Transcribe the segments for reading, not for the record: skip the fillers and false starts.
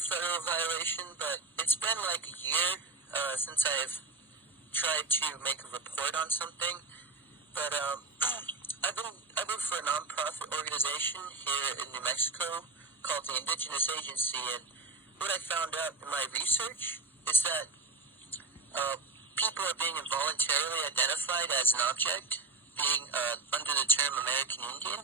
federal violation, but it's been like a year since I've tried to make a report on something. But I've been for a nonprofit organization here in New Mexico called the Indigenous Agency, and what I found out in my research is that people are being involuntarily identified as an object, being under the term American Indian.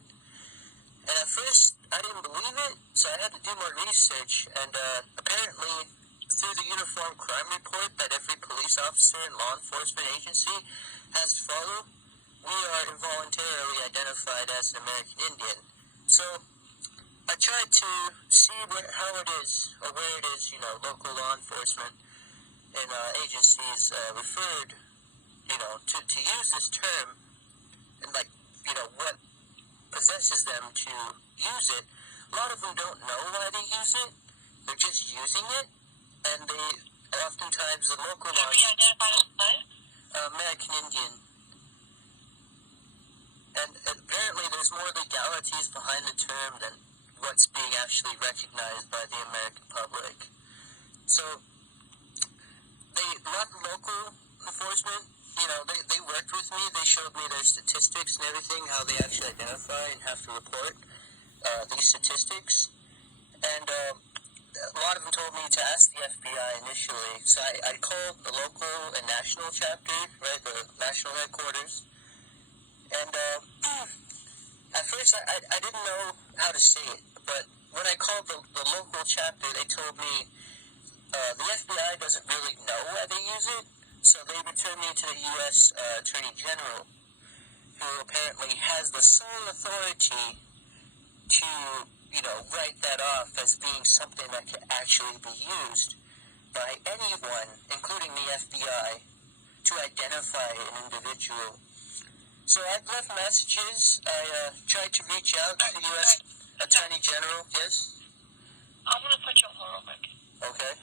And at first, I didn't believe it, so I had to do more research, and apparently, through the Uniform Crime Report that every police officer and law enforcement agency has to follow, we are involuntarily identified as an American Indian. So, I tried to see how it is, or where it is, local law enforcement and agencies referred, to use this term, and what possesses them to use it. A lot of them don't know why they use it. They're just using it, and they oftentimes the local law. American Indian. And apparently there's more legalities behind the term than what's being actually recognized by the American public. So a lot of local enforcement, they worked with me. They showed me their statistics and everything, how they actually identify and have to report these statistics. And a lot of them told me to ask the FBI initially. So I called the local and national chapter, right, the national headquarters. And at first I didn't know how to say it, but when I called the local chapter, they told me the FBI doesn't really know why they use it. So they returned me to the U.S. Attorney General, who apparently has the sole authority to, write that off as being something that can actually be used by anyone, including the FBI, to identify an individual. So I've left messages. I tried to reach out to the U.S. Attorney General. Yes? I'm going to put you on hold real quick. Okay.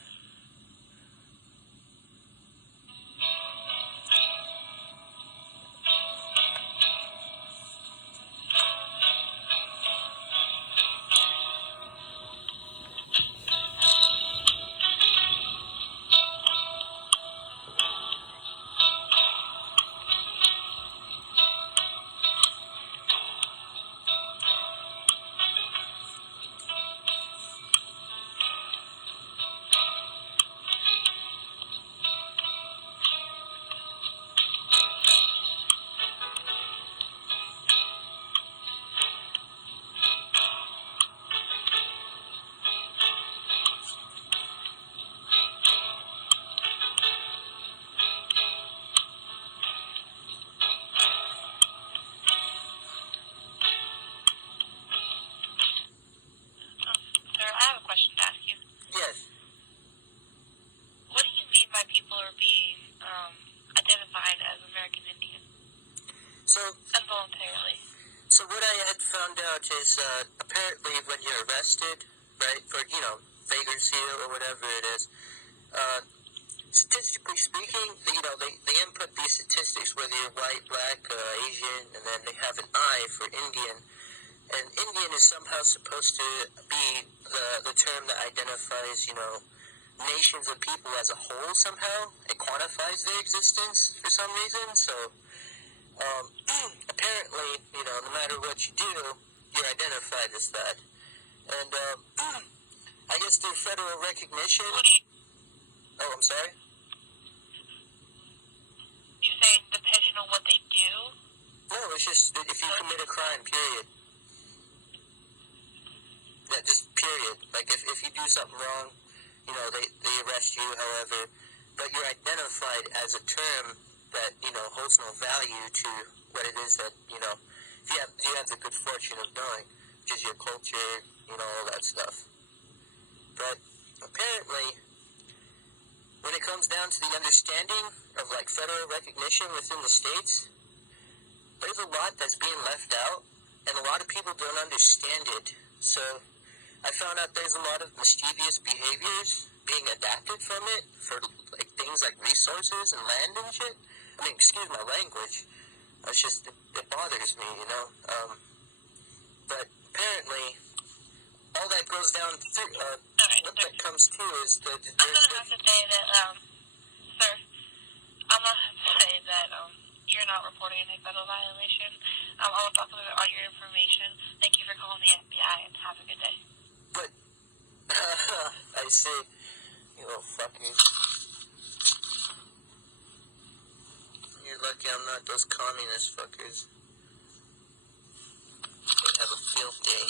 identified as American Indian. So involuntarily. So what I had found out is apparently when you're arrested, right, for, vagrancy or whatever it is, statistically speaking, they input these statistics, whether you're white, black, Asian, and then they have an I for Indian. And Indian is somehow supposed to be the term that identifies, nations of people as a whole somehow. It quantifies their existence for some reason. So apparently, no matter what you do, you're identified as that. And I guess through federal recognition... Oh, I'm sorry? You're saying depending on what they do? No, it's just if you commit a crime, period. Yeah, just period. Like, if you do something wrong, they arrest you, however, but you're identified as a term that, holds no value to what it is that, if you have the good fortune of knowing, which is your culture, all that stuff. But apparently, when it comes down to the understanding of, federal recognition within the states, there's a lot that's being left out, and a lot of people don't understand it. So I found out there's a lot of mischievous behaviors being adapted from it for, things like resources and land and shit. I mean, excuse my language. It's just, it bothers me, But apparently, all that goes down through... Alright, what that comes to is that I'm gonna have to say that, sir, I'm gonna have to say that, you're not reporting a federal violation. I'm about to all your information. Thank you for calling the FBI and have a good day. But, I see. You little fuckers. You're lucky I'm not those communist fuckers. They have a field day.